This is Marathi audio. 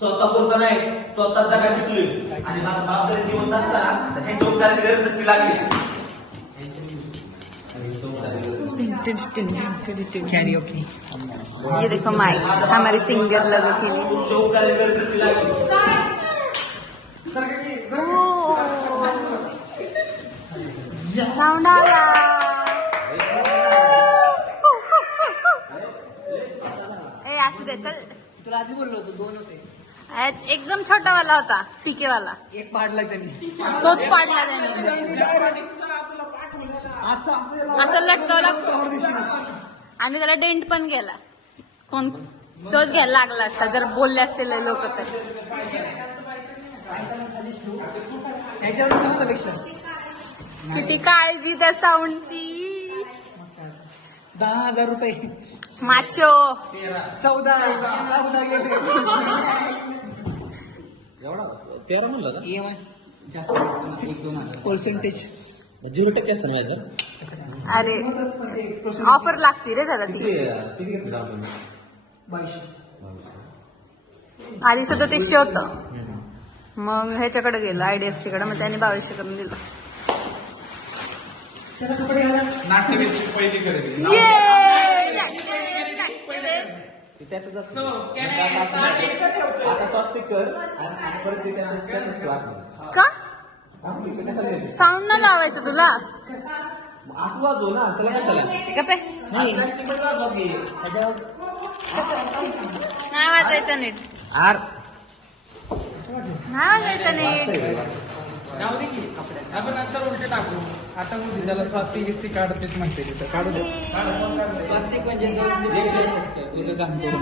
स्वतः पुरतं नाही, स्वतः जगा शिकलोय आणि माझा बाप जरी जिवंत असताना तर ह्यांच्या उपकाराची गरज नसती लागली. कैरियोके ये देखो माइक हमारे सिंगर लोगों के लिए. तुमच्या उपकाराची गरज नसती लागली. साऊंड आला. ए असू दे चल. तुला आधी बोललो होतो 2 होते. एकदम छोटा वाला होता पीके वाला. एक पाडला त्यांनी. तोच पाडला त्याने. असं लटकवला आणि त्याला डेंट पण गेला. कोण तोच घ्यायला लागला असता जर बोलले असतील लोक तर. किती काळजी त्या साऊंडची. 10,000 रुपये. माचो 14 एवढा 13 म्हणलं का? EMI जास्त 1-2 पर्सेंटेज 0% असतं माझं. अरे ऑफर लागते रे त्याला ती. किती घेतलं आपण? 22. आधी सुद्धा 300 होतं. मग ह्याच्याकडे गेलं IDFC कडे. मग त्याने 2200 करून दिलं. नाट्यवेदची पहिली खरेदी. त्याचं आता स्वस्तिक कर आणि परत ते त्याचं का साऊंड न लावायचं तुला. असं वाजव ना त्याला कशाला गप्पे नाही नाही वाजायचं नीट. नाही वाजायचं नीट. जाऊ दे की आपण नंतर उलटे टाकू. आता उलटे त्याला स्वास्तिक गिस्तिक काढतेच म्हणते तिथं काढू दे. प्लास्टिक म्हणजे करू